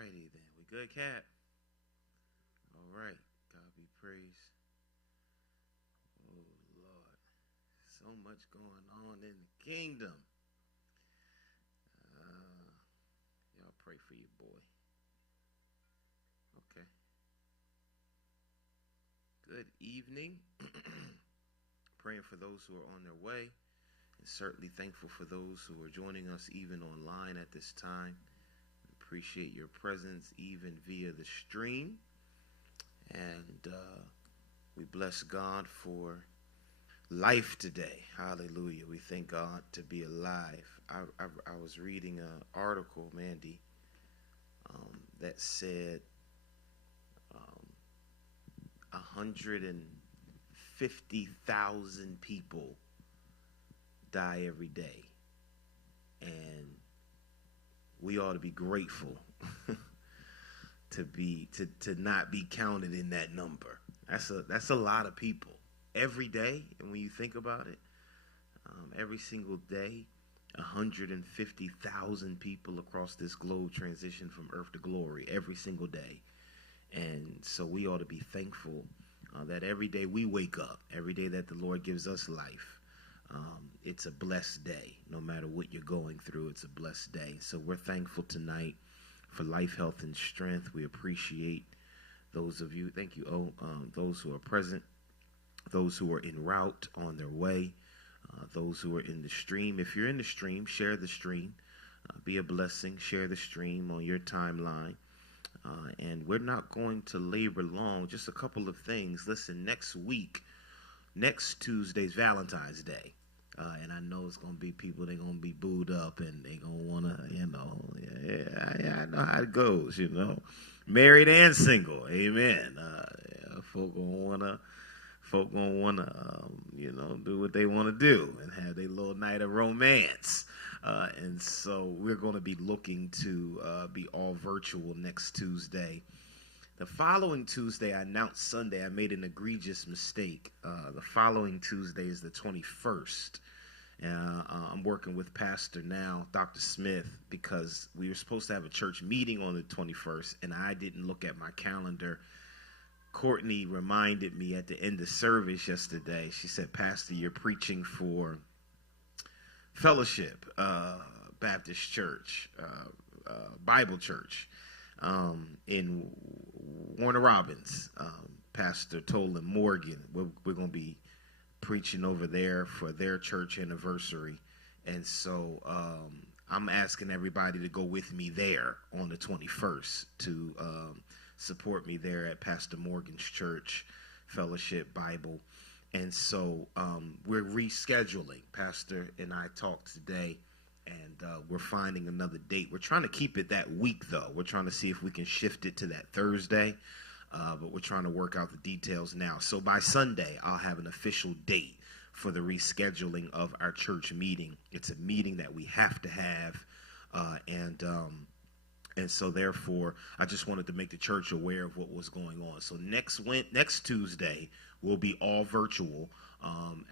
righty then. We good, Cap? All right. God be praised. Oh, Lord. So much going on in the kingdom. Y'all pray for your boy. Okay. Good evening. Praying for those who are on their way. And certainly thankful for those who are joining us even online at this time. Appreciate your presence even via the stream. And we bless God for life today. Hallelujah. We thank God to be alive. I was reading an article, Mandy, that said 150,000 people die every day. And we ought to be grateful to not be counted in that number. That's a lot of people every day. And when you think about it, every single day, 150,000 people across this globe transition from earth to glory every single day. And so we ought to be thankful that every day we wake up, every day that the Lord gives us life, it's a blessed day. No matter what you're going through, it's a blessed day. So we're thankful tonight for life, health, and strength. We appreciate those of you. Thank you, those who are present, those who are en route on their way, those who are in the stream. If you're in the stream, share the stream. Be a blessing. Share the stream on your timeline. And we're not going to labor long. Just a couple of things. Listen, next Tuesday's Valentine's Day. And I know it's going to be people, they're going to be booed up and they're going to want to, I know how it goes, married and single. Amen. Folk going to want to, do what they want to do and have their little night of romance. And so we're going to be looking to be all virtual next Tuesday. The following Tuesday, I announced Sunday, I made an egregious mistake. The following Tuesday is the 21st. I'm working with Pastor now, Dr. Smith, because we were supposed to have a church meeting on the 21st, and I didn't look at my calendar. Courtney reminded me at the end of service yesterday. She said, Pastor, you're preaching for Fellowship Baptist Church, Bible Church, in Warner Robins. Pastor Tolan Morgan, we're going to be preaching over there for their church anniversary. And so I'm asking everybody to go with me there on the 21st to support me there at Pastor Morgan's church, Fellowship Bible. And so we're rescheduling. Pastor and I talked today, and we're finding another date. We're trying to keep it that week, though. We're trying to see if we can shift it to that Thursday, but we're trying to work out the details now. So by Sunday, I'll have an official date for the rescheduling of our church meeting. It's a meeting that we have to have, and so therefore, I just wanted to make the church aware of what was going on. So next Tuesday will be all virtual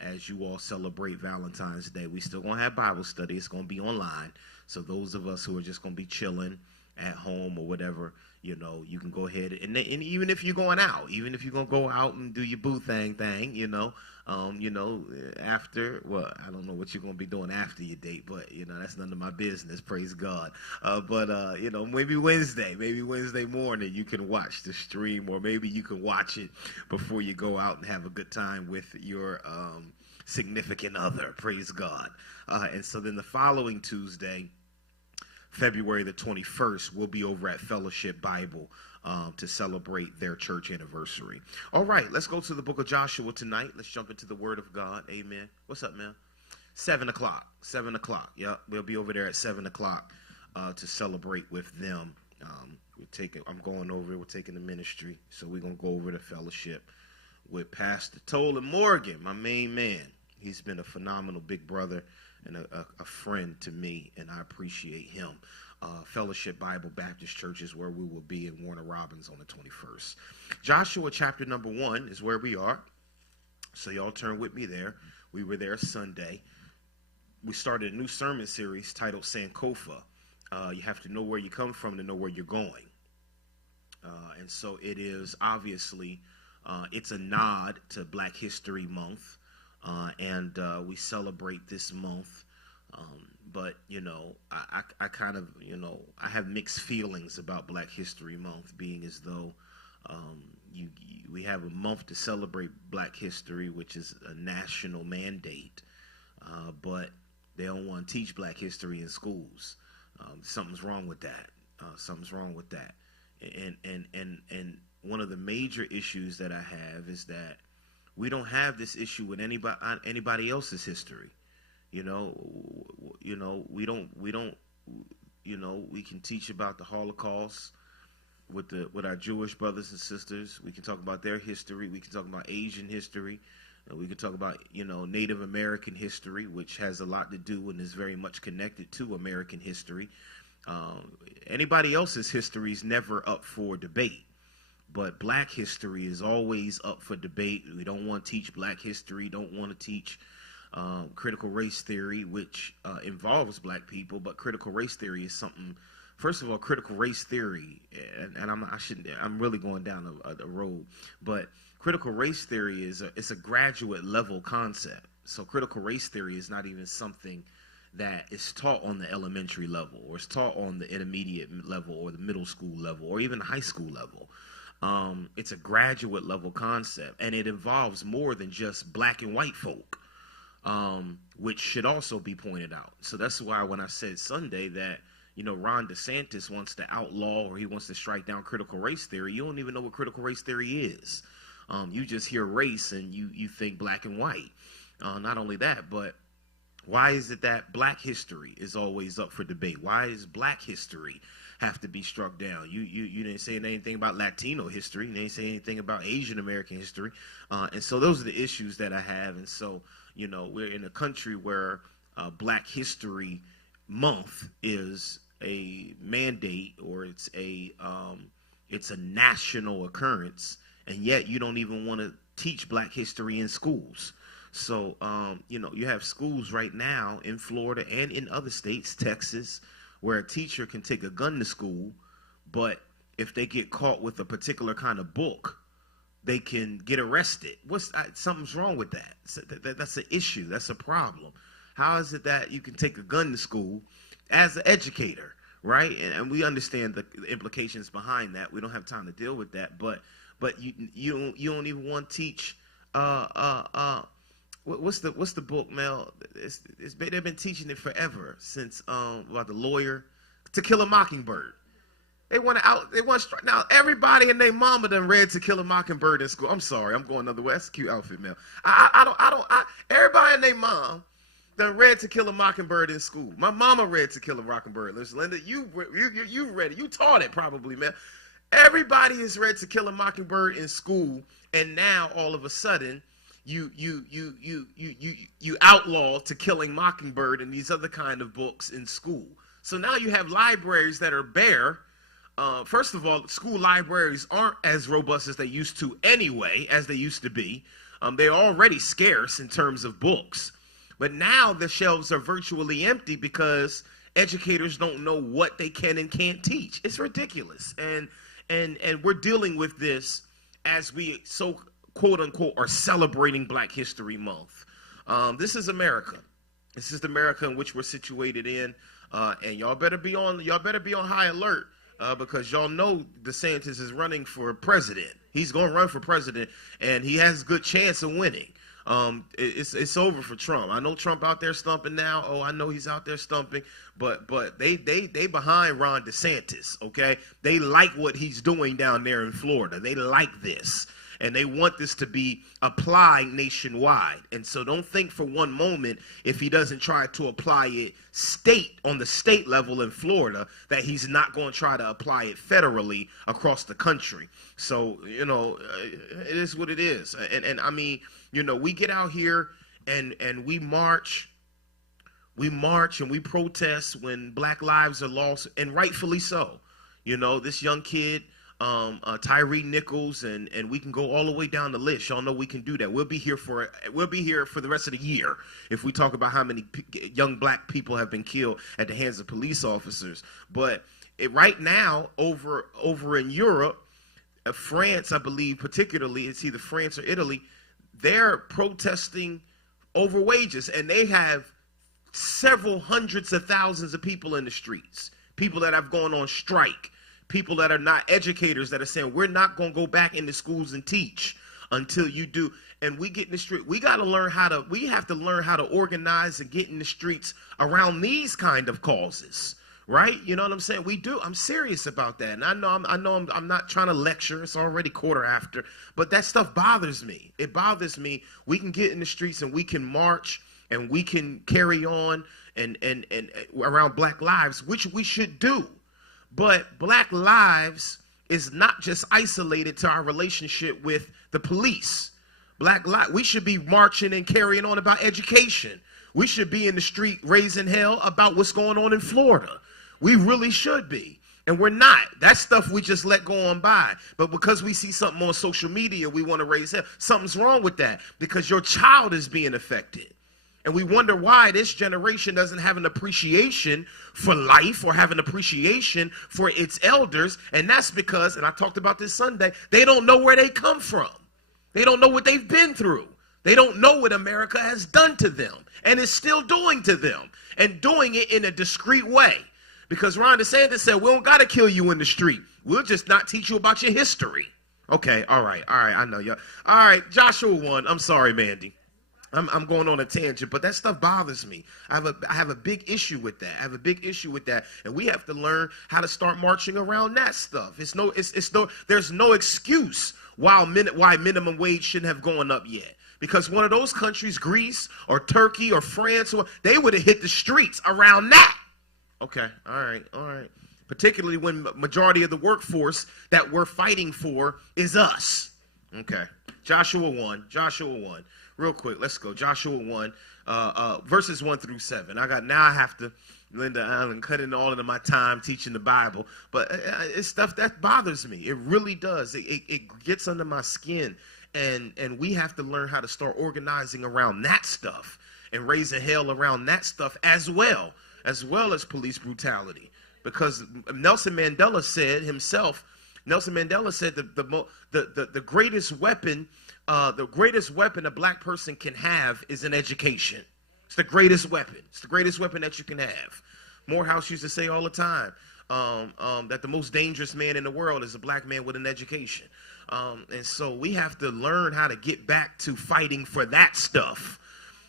as you all celebrate Valentine's Day. We still going to have Bible study. It's going to be online. So those of us who are just going to be chilling at home or whatever, you can go ahead and even if you're going out, even if you're going to go out and do your boo thing, after, well, I don't know what you're going to be doing after your date, but, that's none of my business, praise God. But maybe Wednesday morning you can watch the stream, or maybe you can watch it before you go out and have a good time with your significant other, praise God. And so then the following Tuesday, February the 21st, we'll be over at Fellowship Bible to celebrate their church anniversary. All right, let's go to the book of Joshua tonight. Let's jump into the word of God. Amen. What's up, man? 7 o'clock. 7 o'clock. Yep, we'll be over there at 7 o'clock to celebrate with them. I'm going over. We're taking the ministry, so we're going to go over to Fellowship with Pastor Tolan Morgan, my main man. He's been a phenomenal big brother and a friend to me, and I appreciate him. Fellowship Bible Baptist Church is where we will be in Warner Robins on the 21st. Joshua chapter number 1 is where we are. So y'all turn with me there. We were there Sunday. We started a new sermon series titled Sankofa. You have to know where you come from to know where you're going. And so it is obviously, it's a nod to Black History Month, and we celebrate this month. But I kind of, I have mixed feelings about Black History Month, being as though we have a month to celebrate Black history, which is a national mandate, but they don't want to teach Black history in schools. Something's wrong with that. Something's wrong with that. And one of the major issues that I have is that we don't have this issue with anybody else's history. We don't, we can teach about the Holocaust with our Jewish brothers and sisters. We can talk about their history. We can talk about Asian history. We can talk about, Native American history, which has a lot to do and is very much connected to American history. Anybody else's history is never up for debate, but Black history is always up for debate. We don't want to teach Black history, don't want to teach critical race theory, which involves Black people, but critical race theory is something. First of all, critical race theory, and I'm really going down a road, but critical race theory it's a graduate level concept. So critical race theory is not even something that is taught on the elementary level, or is taught on the intermediate level, or the middle school level, or even high school level. It's a graduate level concept, and it involves more than just Black and white folk, which should also be pointed out. So that's why when I said Sunday that, Ron DeSantis wants to outlaw, or he wants to strike down critical race theory, you don't even know what critical race theory is. You just hear race and you think Black and white. Not only that, but why is it that Black history is always up for debate? Why does Black history have to be struck down? You didn't say anything about Latino history. You didn't say anything about Asian American history. And so those are the issues that I have. And so, we're in a country where Black History Month is a mandate, or it's a national occurrence, and yet you don't even want to teach Black history in schools. So, you have schools right now in Florida and in other states, Texas, where a teacher can take a gun to school, but if they get caught with a particular kind of book, they can get arrested. Something's wrong with that. That's an issue. That's a problem. How is it that you can take a gun to school as an educator, right? And we understand the implications behind that. We don't have time to deal with that, but you don't even want to teach what's the book, Mel? They've been teaching it forever, since about the lawyer, To Kill a Mockingbird. They want to strike. Now everybody and their mama done read To Kill a Mockingbird in school. I'm sorry, I'm going another way. That's a cute outfit, Mel. Everybody and their mom done read To Kill a Mockingbird in school. My mama read To Kill a Mockingbird. Listen, Linda, you read it. You taught it probably, Mel. Everybody has read To Kill a Mockingbird in school, and now all of a sudden you outlaw To Killing Mockingbird and these other kind of books in school. So now you have libraries that are bare. First of all, school libraries aren't as robust as they used to anyway, as they used to be. They're already scarce in terms of books. But now the shelves are virtually empty because educators don't know what they can and can't teach. It's ridiculous. And we're dealing with this as we quote unquote are celebrating Black History Month. This is America. This is the America in which we're situated in. And y'all better be on high alert. Because y'all know DeSantis is running for president. He's going to run for president, and he has a good chance of winning. It's over for Trump. I know Trump out there stumping now. Oh, I know he's out there stumping, but they behind Ron DeSantis. Okay, they like what he's doing down there in Florida. They like this. And they want this to be applied nationwide. And so don't think for one moment, if he doesn't try to apply it on the state level in Florida, that he's not going to try to apply it federally across the country. So, it is what it is. And I mean, we get out here and we march. We march and we protest when Black lives are lost, and rightfully so. This young kid, Tyree Nichols, and we can go all the way down the list. Y'all know we can do that. We'll be here for the rest of the year if we talk about how many young Black people have been killed at the hands of police officers. But right now, over in Europe, France, I believe, particularly, it's either France or Italy, they're protesting over wages, and they have several hundreds of thousands of people in the streets, people that have gone on strike, people that are not educators that are saying, we're not going to go back into schools and teach until you do. And we get in the street. We have to learn how to organize and get in the streets around these kind of causes. Right? You know what I'm saying? We do. I'm serious about that. And I know I'm not trying to lecture. It's already 1:15, but that stuff bothers me. It bothers me. We can get in the streets and we can march and we can carry on and around Black lives, which we should do. But Black lives is not just isolated to our relationship with the police. We should be marching and carrying on about education. We should be in the street raising hell about what's going on in Florida. We really should be. And we're not. That stuff we just let go on by. But because we see something on social media, we want to raise hell. Something's wrong with that because your child is being affected. And we wonder why this generation doesn't have an appreciation for life or have an appreciation for its elders. And that's because, and I talked about this Sunday, they don't know where they come from. They don't know what they've been through. They don't know what America has done to them and is still doing to them, and doing it in a discreet way. Because Ron DeSantis said, we don't got to kill you in the street. We'll just not teach you about your history. Okay, all right, I know y'all. All right, Joshua 1. I'm sorry, Mandy. I'm going on a tangent, but that stuff bothers me. I have a big issue with that. And we have to learn how to start marching around that stuff. There's no excuse why minimum wage shouldn't have gone up yet. Because one of those countries, Greece or Turkey or France, they would have hit the streets around that. Okay, all right. Particularly when majority of the workforce that we're fighting for is us. Okay, Joshua 1. Real quick, let's go. Joshua 1, verses 1 through 7. I have to, Linda, I'm cutting all into my time teaching the Bible, but it's stuff that bothers me. It really does. It gets under my skin, and we have to learn how to start organizing around that stuff and raising hell around that stuff as well as police brutality. Because Nelson Mandela said himself, that the greatest weapon a black person can have is an education. It's the greatest weapon. It's the greatest weapon that you can have. Morehouse used to say all the time that the most dangerous man in the world is a black man with an education. And so we have to learn how to get back to fighting for that stuff.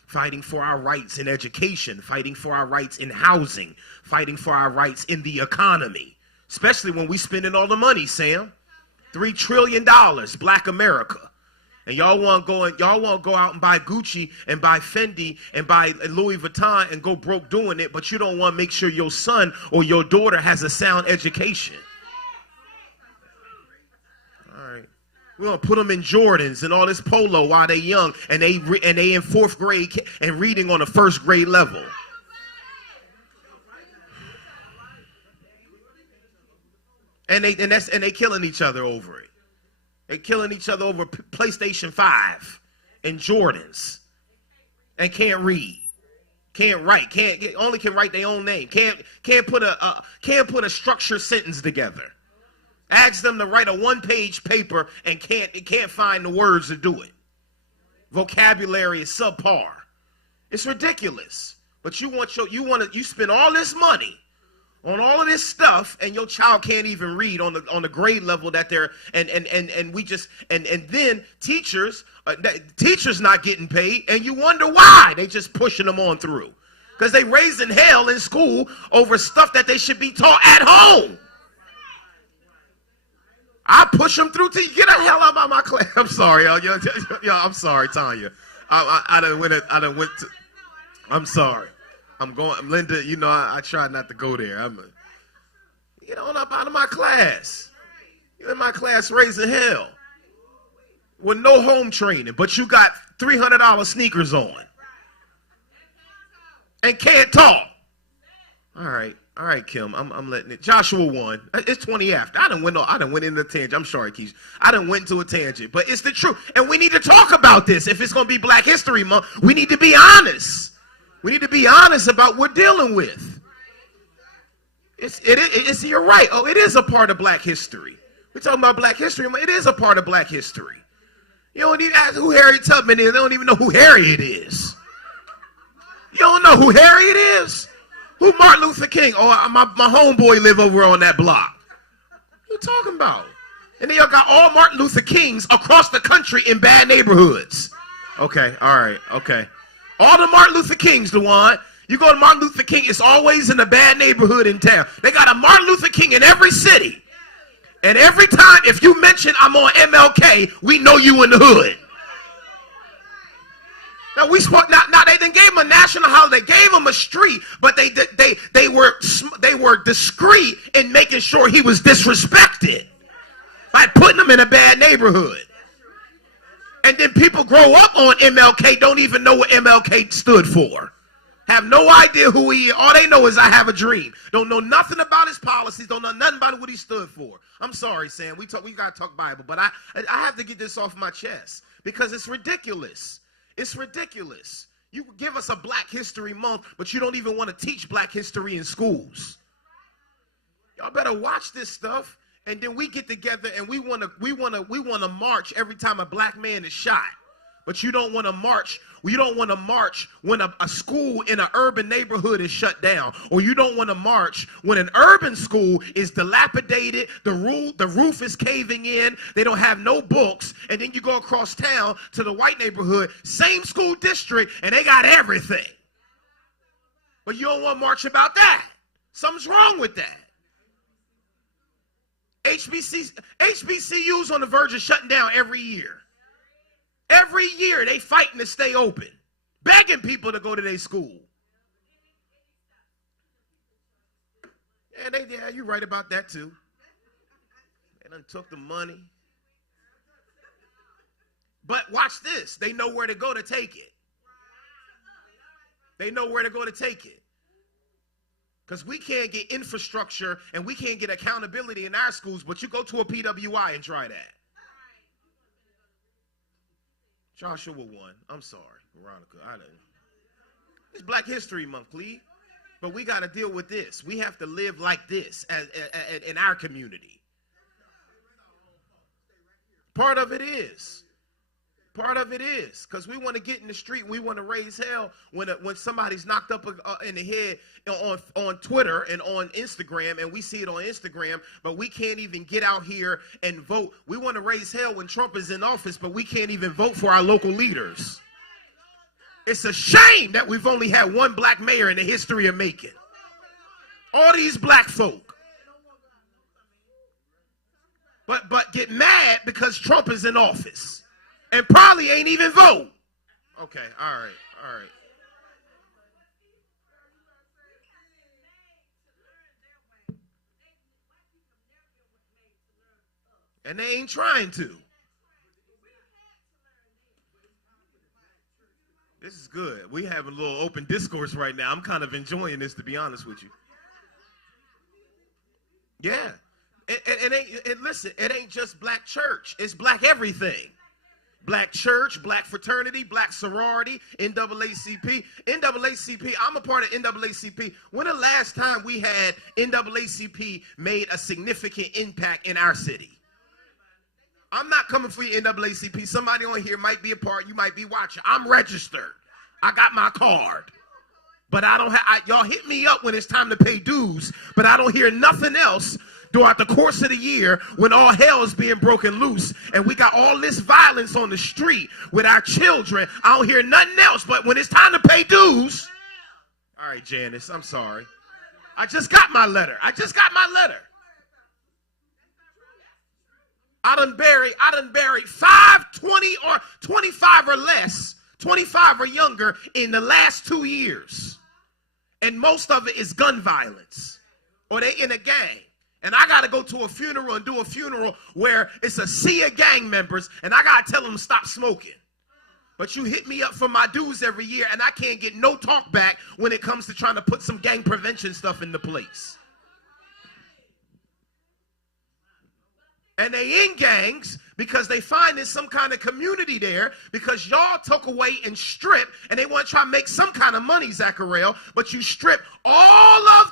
Fighting for our rights in education, fighting for our rights in housing, fighting for our rights in the economy, especially when we spending all the money, Sam. $3 trillion, Black America. And y'all want to go out and buy Gucci and buy Fendi and buy Louis Vuitton and go broke doing it, but you don't want to make sure your son or your daughter has a sound education. We're going to put them in Jordans and all this polo while they're young, and they in 4th grade and reading on a 1st grade level. And they killing each other over it. They're killing each other over PlayStation 5 and Jordans, and can't read, can't write, only can write their own name, can't put a structured sentence together. Ask them to write a 1-page paper and can't find the words to do it. Vocabulary is subpar. It's ridiculous. But you spend all this money on all of this stuff, and your child can't even read on the grade level that they're and then teachers not getting paid, and you wonder why they just pushing them on through, because they raising hell in school over stuff that they should be taught at home. I push them through till you get the hell out of my class. I'm sorry, y'all. I'm sorry, Tanya. I done went to. I'm sorry. I'm going, Linda. You know I try not to go there. Get on up out of my class. You're in my class raising hell with no home training, but you got $300 sneakers on and can't talk. All right, Kim, I'm letting it. Joshua 1, it's 20 after. I done went into a tangent. I'm sorry, Keisha. I done went into a tangent, but it's the truth. And we need to talk about this. If it's going to be Black History Month, we need to be honest. We need to be honest about what we're dealing with. You're right. Oh, it is a part of Black history. We're talking about Black History Month. It is a part of Black history. You don't even ask who Harriet Tubman is. They don't even know who Harriet is. You don't know who Harriet is? Who Martin Luther King? Oh, my homeboy live over on that block. What you talking about? And then y'all got all Martin Luther Kings across the country in bad neighborhoods. Okay, all right, okay. All the Martin Luther Kings, DeJuan. You go to Martin Luther King, it's always in a bad neighborhood in town. They got a Martin Luther King in every city. And every time, if you mention I'm on MLK, we know you in the hood. Now they then gave him a national holiday, gave him a street, but they were discreet in making sure he was disrespected by putting him in a bad neighborhood. And then people grow up on MLK, don't even know what MLK stood for. Have no idea who he is. All they know is I have a dream. Don't know nothing about his policies. Don't know nothing about what he stood for. I'm sorry, Sam. We got to talk Bible. But I have to get this off my chest because it's ridiculous. It's ridiculous. You give us a Black History Month, but you don't even want to teach Black history in schools. Y'all better watch this stuff. And then we get together and we want to march every time a black man is shot. But you don't want to march. You don't want to march when a school in an urban neighborhood is shut down. Or you don't want to march when an urban school is dilapidated, the roof is caving in, they don't have no books, and then you go across town to the white neighborhood, same school district, and they got everything. But you don't want to march about that. Something's wrong with that. HBCU's on the verge of shutting down every year. Every year they fighting to stay open, begging people to go to their school. Yeah, you're right about that too. They done took the money. But watch this. They know where to go to take it. They know where to go to take it. Because we can't get infrastructure and we can't get accountability in our schools, but you go to a PWI and try that. Joshua won. I'm sorry, Veronica. It's Black History Month, please. But we got to deal with this. We have to live like this in our community. Part of it is. Part of it is because we want to get in the street. We want to raise hell when somebody's knocked up in the head on Twitter and on Instagram, and we see it on Instagram, but we can't even get out here and vote. We want to raise hell when Trump is in office, but we can't even vote for our local leaders. It's a shame that we've only had one black mayor in the history of Macon. All these black folk. But get mad because Trump is in office. And probably ain't even vote. Okay, all right. And they ain't trying to. This is good. We have a little open discourse right now. I'm kind of enjoying this, to be honest with you. Yeah. And listen, it ain't just black church. It's black everything. Black church, black fraternity, black sorority, NAACP. NAACP, I'm a part of NAACP. When the last time we had NAACP made a significant impact in our city? I'm not coming for your NAACP. Somebody on here might be a part. You might be watching. I'm registered. I got my card. But I don't have, y'all hit me up when it's time to pay dues, but I don't hear nothing else throughout the course of the year when all hell is being broken loose and we got all this violence on the street with our children. I don't hear nothing else, but when it's time to pay dues. All right, Janice, I'm sorry. I just got my letter. I done buried 5, 20, or 25 or less, 25 or younger in the last 2 years. And most of it is gun violence or they in a gang. And I got to go to a funeral and do a funeral where it's a sea of gang members and I got to tell them to stop smoking. But you hit me up for my dues every year and I can't get no talk back when it comes to trying to put some gang prevention stuff into place. And they in gangs because they find there's some kind of community there because y'all took away and stripped and they want to try to make some kind of money, Zachariel, but you strip all of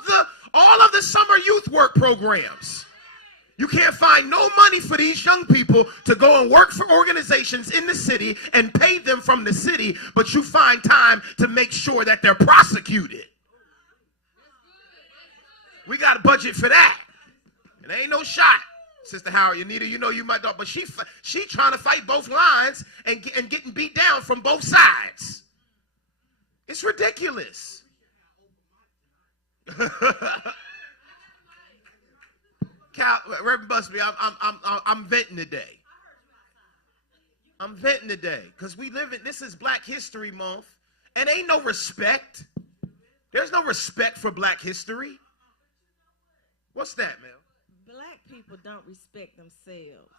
the summer youth work programs. You can't find no money for these young people to go and work for organizations in the city and pay them from the city, but you find time to make sure that they're prosecuted. We got a budget for that. And there ain't no shot. Sister Howard, Anita, you know you might not, but she trying to fight both lines and getting beat down from both sides. It's ridiculous. Reverend Busby, I'm venting today. I'm venting today because we live in, this is Black History Month, and ain't no respect. There's no respect for Black history. What's that, man? Black people don't respect themselves,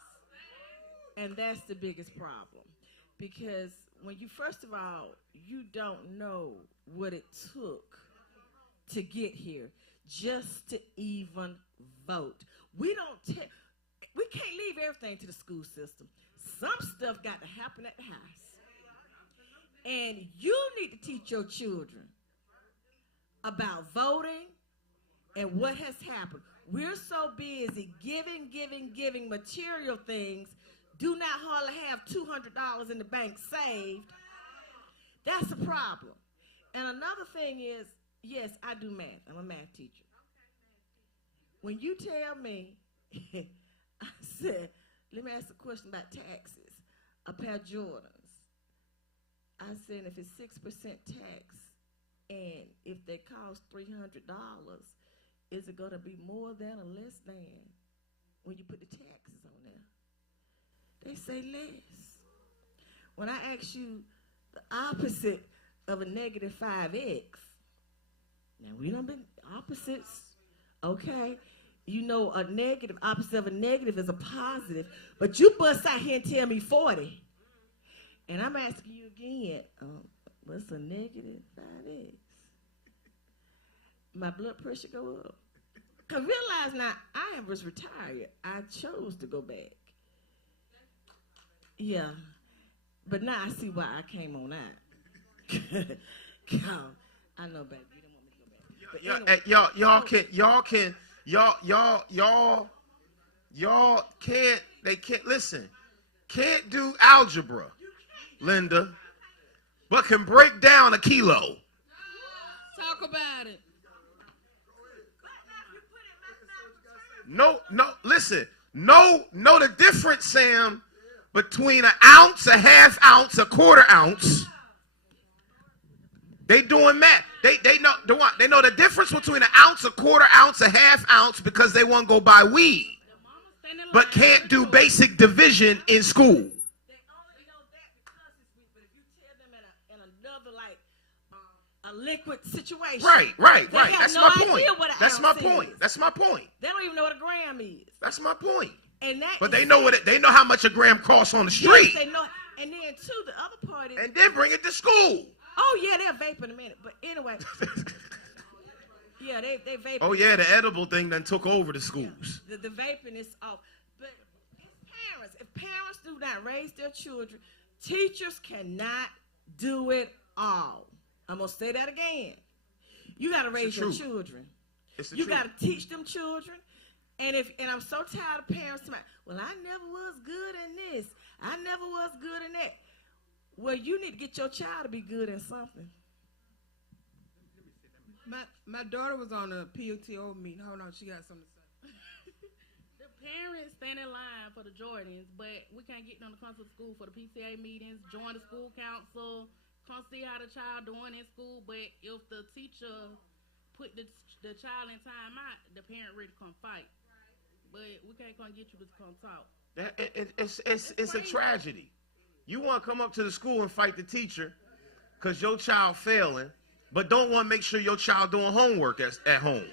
and that's the biggest problem. Because when you, first of all, you don't know what it took to get here just to even vote. We can't leave everything to the school system. Some stuff got to happen at the house. And you need to teach your children about voting and what has happened. We're so busy giving material things, do not hardly have $200 in the bank saved. That's a problem. And another thing is, yes, I do math. I'm a math teacher. When you tell me, I said, let me ask a question about taxes, a pair of Jordans. I said, if it's 6% tax, and if they cost $300, is it going to be more than or less than when you put the taxes on there? They say less. When I ask you the opposite of a negative 5x, now we done been opposites, okay? You know, a negative, opposite of a negative is a positive, but you bust out here and tell me 40. And I'm asking you again, what's a negative 5x? My blood pressure go up. Because realize now, I was retired. I chose to go back. Yeah. But now I see why I came on out. I know, baby, you don't want me to go back. Y'all can't, they can't, listen, can't do algebra, Linda, but can break down a kilo. Talk about it. Listen, know the difference, Sam, between an ounce, a half ounce, a quarter ounce. They doing math. They know the difference between an ounce, a quarter ounce, a half ounce because they want to go buy weed, but can't do basic division in school. A liquid situation. Right. That's my point. That's my point. They don't even know what a gram is. That's my point. And that but they know how much a gram costs on the street. Yes, they know. And then too, the other part is. And then bring it to school. Oh yeah, they'll vape in a minute. But anyway. Yeah, they vape. Oh yeah, the edible thing done took over the schools. Yeah, the vaping is off. But parents, if parents do not raise their children, teachers cannot do it all. I'm going to say that again. You got to raise your children. You got to teach them children. And I'm so tired of parents saying, well, I never was good in this. I never was good in that. Well, you need to get your child to be good in something. My daughter was on a POTO meeting. Hold on, she got something to say. The parents stand in line for the Jordans, but we can't get them to come to school for the PTA meetings, join the school council, come see how the child doing in school. But if the teacher put the child in time out, the parent ready to come fight. But we can't come get you to come talk. It's a tragedy. You want to come up to the school and fight the teacher because your child failing, but don't want to make sure your child doing homework at home.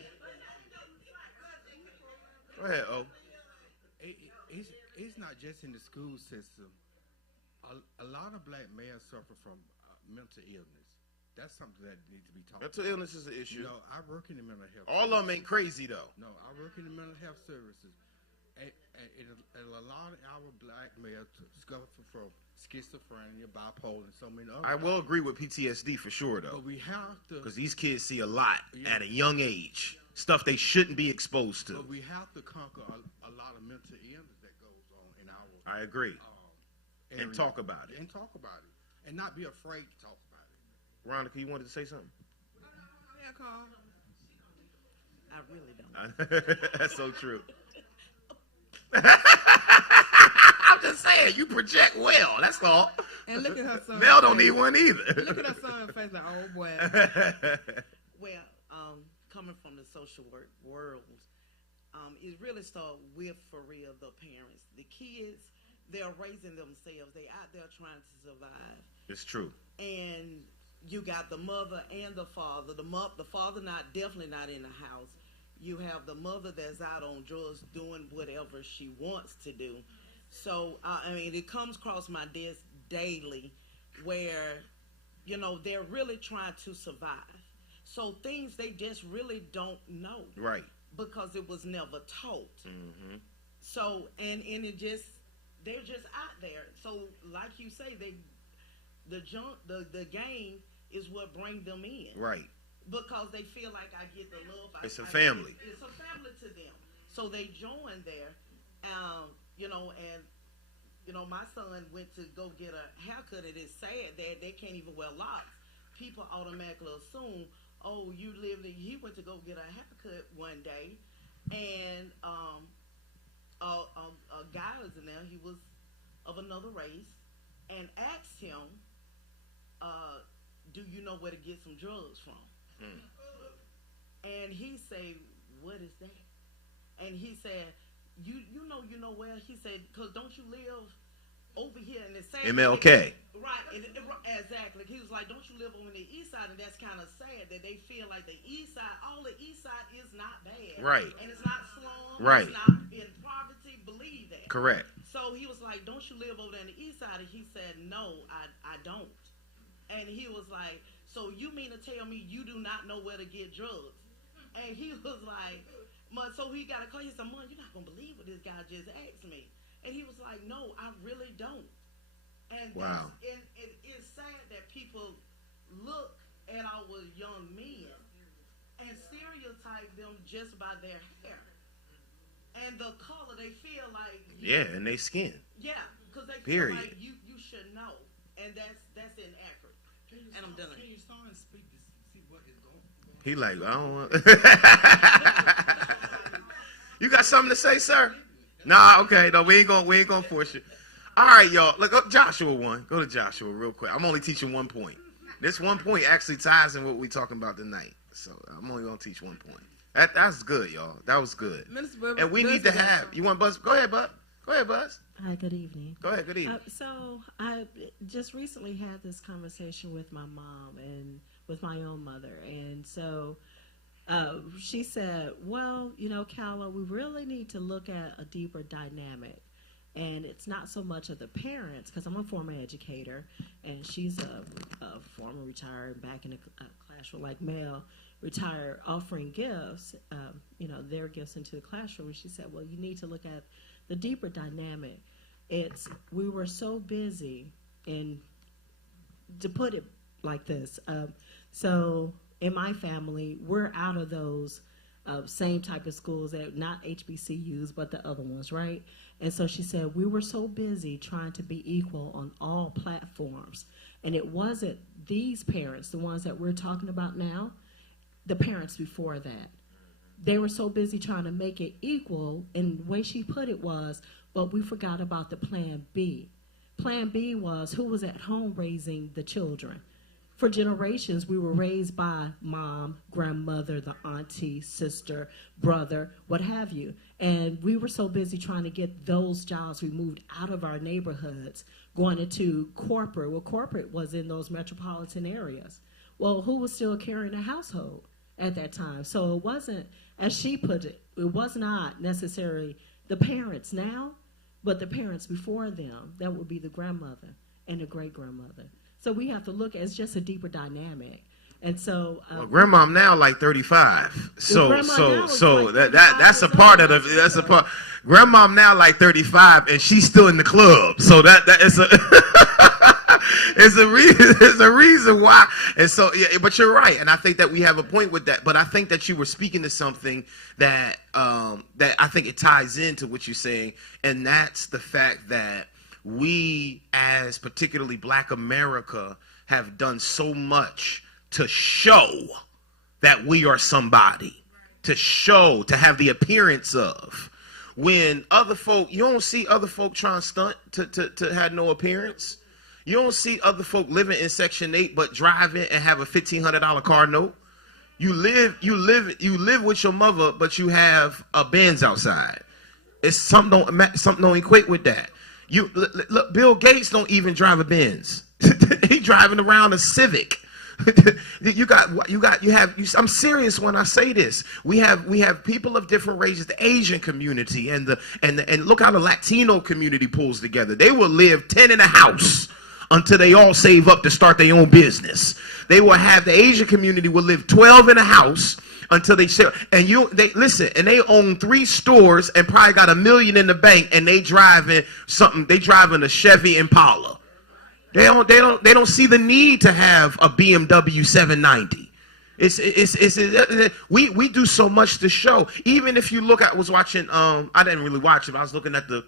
Go ahead, O. It's not just in the school system. A lot of black males suffer from mental illness. That's something that needs to be talked about. Mental illness is an issue. I work in the mental health. All of them ain't crazy, though. No, I work in the mental health services. And it allowed our black males to suffer from schizophrenia, bipolar, and so many other. I will agree with PTSD for sure, though, But we have to, because these kids see a lot Yeah. at a young age, stuff they shouldn't be exposed to. but we have to conquer a lot of mental illness that goes on in our I agree. area. And talk about it. And talk about it. And not be afraid to talk about it. Veronica, you wanted to say something? Yeah, Carl. I really don't. That's so true. I'm just saying, you project well. That's all. And look at her son. Mel don't need one either. Look at her son's face like, oh boy. Well, coming from the social work world, it really started with, for real, the parents. The kids, they're raising themselves. They out there trying to survive. It's true. And you got the mother and the father. The father definitely not in the house. You have the mother that's out on drugs doing whatever she wants to do. So, I mean, it comes across my desk daily where, they're really trying to survive. So things they just really don't know. Right. Because it was never taught. Mm-hmm. So, and they're just out there. So, like you say, the game is what brings them in. Right. Because they feel like I get the love. It's a family. It's a family to them. So they join there, and my son went to go get a haircut, and it's sad that they can't even wear locks. People automatically assume, oh, you live there. He went to go get a haircut one day, and a guy was in there. He was of another race, and asked him, do you know where to get some drugs from? And he said, what is that? And he said, you know where? He said, because don't you live over here in the same MLK. Right, exactly. He was like, don't you live over in the east side? And that's kind of sad that they feel like the east side, all the east side is not bad. Right. And it's not slum. Right. It's not in poverty. Believe that. Correct. So he was like, don't you live over there in the east side? And he said, no, I don't. And he was like, so you mean to tell me you do not know where to get drugs? And he was like, so he got a call. He said, Mom, you're not going to believe what this guy just asked me. And he was like, no, I really don't. And wow. And it is sad that people look at our young men and stereotype them just by their hair. And the color, they feel like... Yeah, and they skin. Yeah, because they feel like you should know. And that's inaccurate. And I'm done. Can you start and speak to see what is going on? He like, I don't want... You got something to say, sir? Nah, okay. No, we ain't gonna force you. All right, y'all. Look, Joshua 1. Go to Joshua real quick. I'm only teaching 1 point. This 1 point actually ties in what we're talking about tonight. So I'm only gonna teach 1 point. That's good, y'all. That was good. And we need to have. You want Buzz? Go ahead, Buzz. Go ahead, Buzz. Hi, good evening. Go ahead. Good evening. So I just recently had this conversation with my mom and with my own mother, and so she said, well, Calla, we really need to look at a deeper dynamic. And it's not so much of the parents, because I'm a former educator, and she's a former retired, back in a classroom like Mel, retired, offering gifts, their gifts into the classroom. And she said, well, you need to look at the deeper dynamic. We were so busy, and to put it like this, so in my family, we're out of those same type of schools that not HBCUs, but the other ones, right? And so she said, we were so busy trying to be equal on all platforms. And it wasn't these parents, the ones that we're talking about now, the parents before that. They were so busy trying to make it equal, and the way she put it was, but we forgot about the plan B. Plan B was who was at home raising the children. For generations, we were raised by mom, grandmother, the auntie, sister, brother, what have you. And we were so busy trying to get those jobs removed out of our neighborhoods, going into corporate. Well, corporate was in those metropolitan areas. Well, who was still carrying a household at that time? So it wasn't, as she put it, it was not necessarily the parents now, but the parents before them. That would be the grandmother and the great-grandmother. So we have to look at it's just a deeper dynamic. And so, Well, grandmom now like 35. So grandma now is like that's a 35 part of years the that's a old. part. Grandmom now like 35 and she's still in the club. So that is a it's a reason why. And so yeah, but you're right. And I think that we have a point with that. But I think that you were speaking to something that that I think it ties into what you're saying, and that's the fact that we as particularly Black America have done so much to show that we are somebody, to show, to have the appearance of. When other folk, you don't see other folk trying to stunt to have no appearance. You don't see other folk living in Section 8 but driving and have a $1,500 car note. You live with your mother, but you have a Benz outside. It's something don't equate with that. You look, Bill Gates don't even drive a Benz. He driving around a Civic. I'm serious when I say this. We have people of different races, the Asian community and look how the Latino community pulls together. They will live 10 in a house until they all save up to start their own business. They will have the Asian community will live 12 in a house until they sell. And they listen, and they own 3 stores and probably got $1 million in the bank, and they driving a Chevy Impala. They don't see the need to have a BMW 790. We do so much to show. Even if you look at, I was watching, I didn't really watch it, but I was looking at a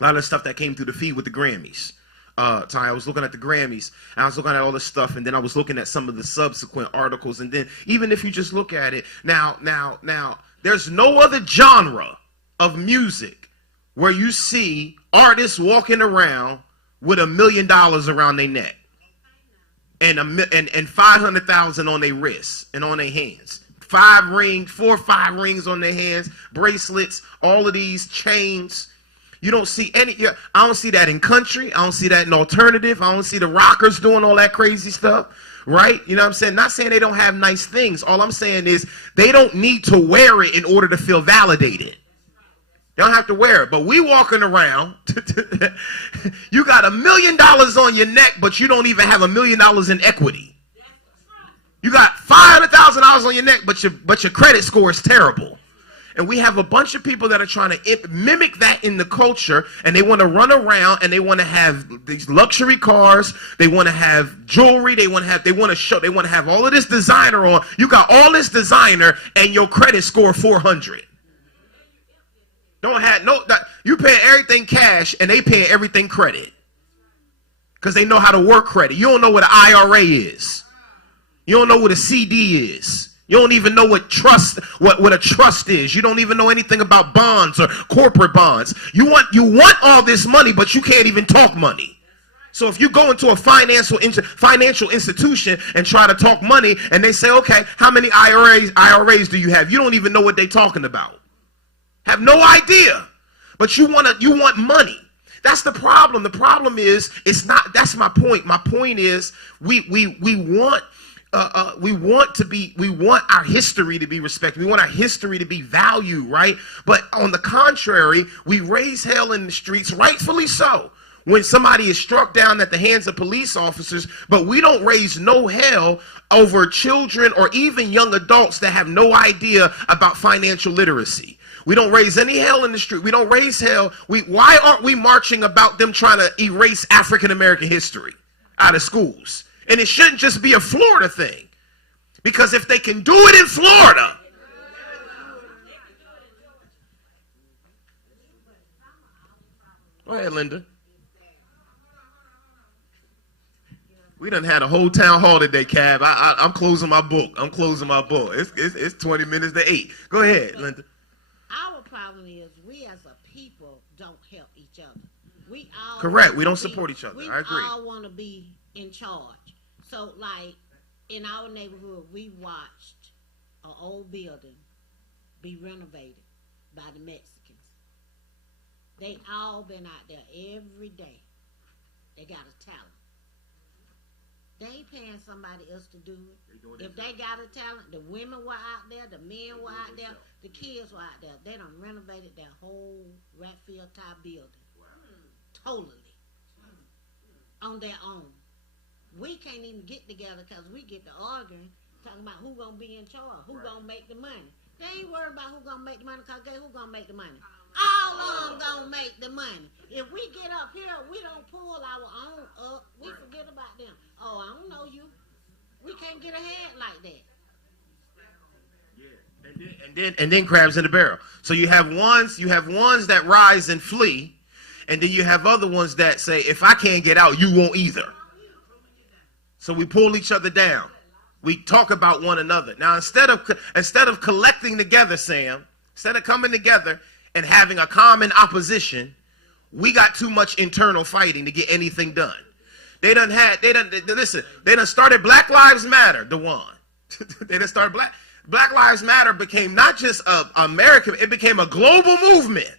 lot of the stuff that came through the feed with the Grammys. I was looking at the Grammys, and I was looking at all this stuff, and then I was looking at some of the subsequent articles, and then even if you just look at it, now, there's no other genre of music where you see artists walking around with $1 million around their neck and 500,000 on their wrists and on their hands. 4 or 5 rings on their hands, bracelets, all of these chains. You don't see any. I don't see that in country. I don't see that in alternative. I don't see the rockers doing all that crazy stuff, right? You know what I'm saying? Not saying they don't have nice things. All I'm saying is they don't need to wear it in order to feel validated. They don't have to wear it. But we walking around, you got $1 million on your neck, but you don't even have $1 million in equity. You got $500,000 on your neck, but your credit score is terrible. And we have a bunch of people that are trying to mimic that in the culture, and they want to run around and they want to have these luxury cars. They want to have jewelry. They want to have all of this designer on. You got all this designer and your credit score 400. You pay everything cash and they pay everything credit because they know how to work credit. You don't know what an IRA is. You don't know what a CD is. You don't even know what a trust is. You don't even know anything about bonds or corporate bonds. You want all this money, but you can't even talk money. So if you go into a financial institution and try to talk money, and they say, okay, how many IRAs do you have? You don't even know what they're talking about. Have no idea. But you want money. That's the problem. The problem is it's not. That's my point. My point is we want our history to be respected. We want our history to be valued, right? But on the contrary, we raise hell in the streets, rightfully so, when somebody is struck down at the hands of police officers, but we don't raise no hell over children or even young adults that have no idea about financial literacy. We don't raise any hell in the street. We don't raise hell. Why aren't we marching about them trying to erase African American history out of schools? And it shouldn't just be a Florida thing. Because if they can do it in Florida. Go ahead, Linda. We done had a whole town hall today, Cab. I'm closing my book. It's 20 minutes to 8. Go ahead, Linda. Our problem is we as a people don't help each other. Correct. We don't support each other. I agree. We all want to be in charge. So, like, in our neighborhood, we watched an old building be renovated by the Mexicans. They all been out there every day. They got a talent. They ain't paying somebody else to do it. If they got a talent, the women were out there, the men were out there, the kids were out there. They done renovated that whole Ratfield type building. Totally. On their own. We can't even get together because we get to arguing talking about who gonna be in charge, who gonna make the money. They ain't worried about who gonna make the money, because who gonna make the money? All of them gonna make the money. If we get up here, we don't pull our own up, we forget about them. Oh, I don't know you. We can't get ahead like that. And then crabs in the barrel. So you have ones that rise and flee, and then you have other ones that say, if I can't get out, you won't either. So we pull each other down. We talk about one another. Now, instead of collecting together, Sam, instead of coming together and having a common opposition, we got too much internal fighting to get anything done. They done started Black Lives Matter, Dewan. They done started Black Lives Matter became not just American, it became a global movement.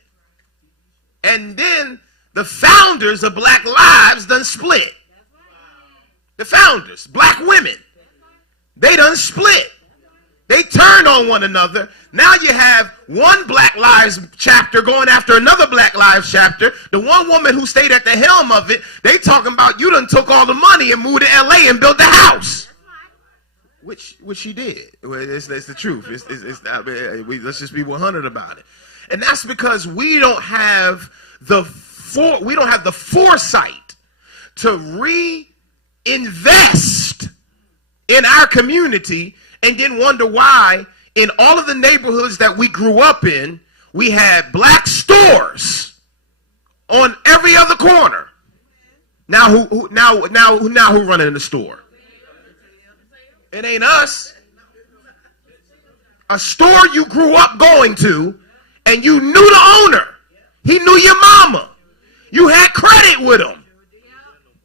And then the founders of Black Lives done split. The founders, black women, they done split. They turned on one another. Now you have one Black Lives chapter going after another Black Lives chapter. The one woman who stayed at the helm of it, they talking about you done took all the money and moved to LA and built the house. Which she did. Well, it's the truth. Let's just be 100 about it. And that's because we don't have the foresight to reinvest in our community, and then wonder why in all of the neighborhoods that we grew up in, we had black stores on every other corner. Now who running in the store? It ain't us. A store you grew up going to, and you knew the owner. He knew your mama. You had credit with him.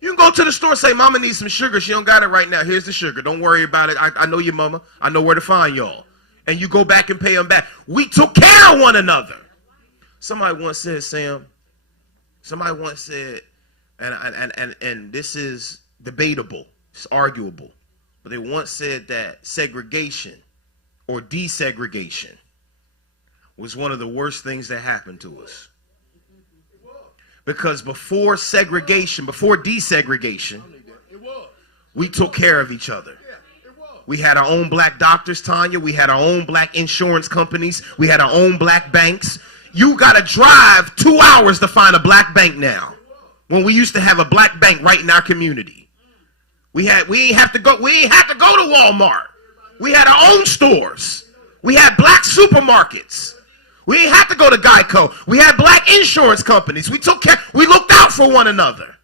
You can go to the store and say, Mama needs some sugar. She don't got it right now. Here's the sugar. Don't worry about it. I know your mama. I know where to find y'all. And you go back and pay them back. We took care of one another. Somebody once said, Sam, and this is debatable. It's arguable. But they once said that segregation or desegregation was one of the worst things that happened to us. Because before desegregation, we took care of each other. We had our own black doctors, Tanya. We had our own black insurance companies. We had our own black banks. You got to drive 2 hours to find a black bank now, when we used to have a black bank right in our community. We ain't have to go to Walmart. We had our own stores. We had black supermarkets. We didn't have to go to Geico. We had black insurance companies. We looked out for one another.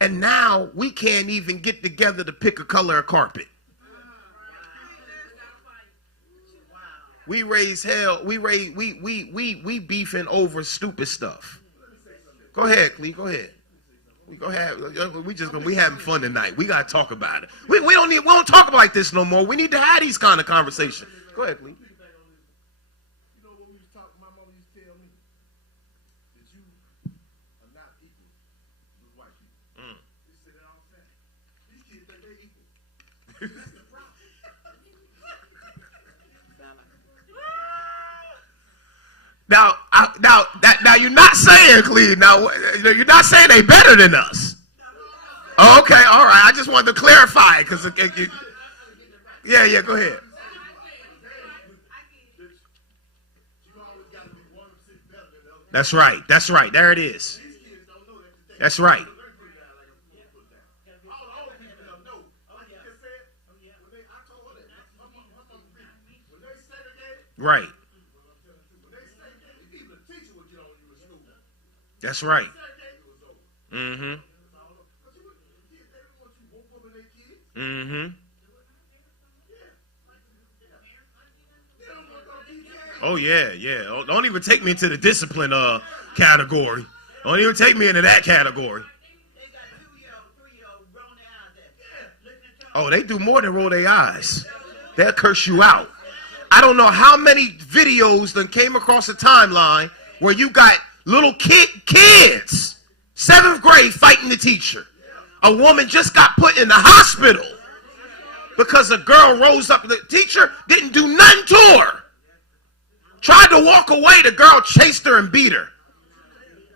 And now we can't even get together to pick a color of carpet. We raise hell. We beefing over stupid stuff. Go ahead, Clee. Go ahead. We having fun tonight. We gotta talk about it. We don't talk like this no more. We need to have these kind of conversations. Go ahead, Clee. Now you're not saying, Clee. Now you're not saying they better than us. Oh, okay, all right. I just wanted to clarify because yeah. Go ahead. That's right. There it is. That's right. Right. That's right. Mm-hmm. Mm-hmm. Oh, yeah. Don't even take me into the discipline category. Don't even take me into that category. Oh, they do more than roll their eyes. They'll curse you out. I don't know how many videos that came across the timeline where you got little kids, 7th grade, fighting the teacher. A woman just got put in the hospital because a girl rose up. The teacher didn't do nothing to her. Tried to walk away. The girl chased her and beat her.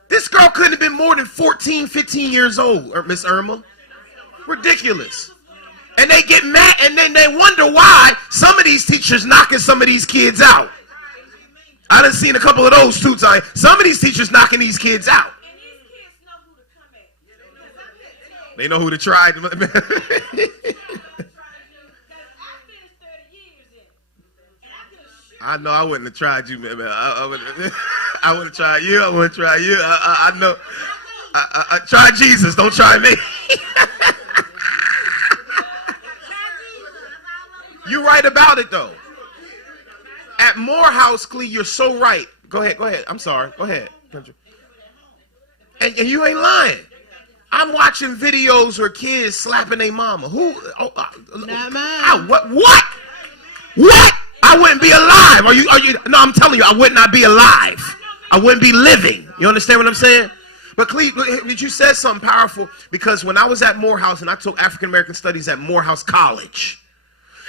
This girl couldn't have been more than 14, 15 years old, Miss Irma. Ridiculous. And they get mad, and then they wonder why some of these teachers knocking some of these kids out. I done seen a couple of those too, Ty. Some of these teachers knocking these kids out. And these kids know who to come at. Because I'm here to tell you, They know who to try. I finished 30 years in it. And I can assure I know I wouldn't have tried you, man. I would have tried you. I wouldn't try you. I know. I try Jesus. Don't try me. You're right about it, though. At Morehouse, Clee, you're so right. Go ahead. I'm sorry. Go ahead. And you ain't lying. I'm watching videos where kids slapping their mama. Who? Not mine. What? I wouldn't be alive. Are you? No, I'm telling you, I would not be alive. I wouldn't be living. You understand what I'm saying? But Cleve, you said something powerful, because when I was at Morehouse and I took African American Studies at Morehouse College,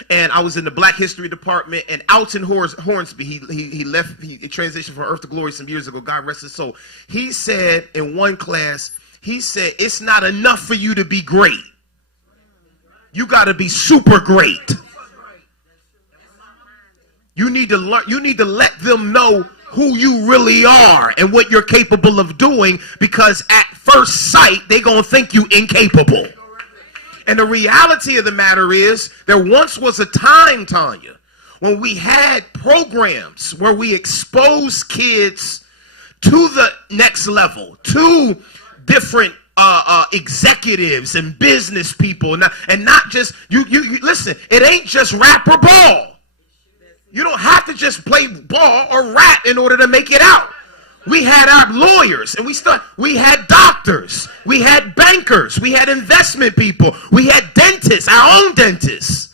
and I was in the Black History department, and Alton Hornsby, he left, he transitioned from Earth to Glory some years ago, God rest his soul. He said in one class, he said, it's not enough for you to be great. You got to be super great. You need to learn, you need to let them know who you really are and what you're capable of doing, because at first sight, they're going to think you incapable. And the reality of the matter is, there once was a time, Tanya, when we had programs where we exposed kids to the next level, to different executives and business people, and not just, you listen, it ain't just rap or ball. You don't have to just play ball or rap in order to make it out. We had our lawyers, and we had doctors, we had bankers, we had investment people, we had dentists, our own dentists.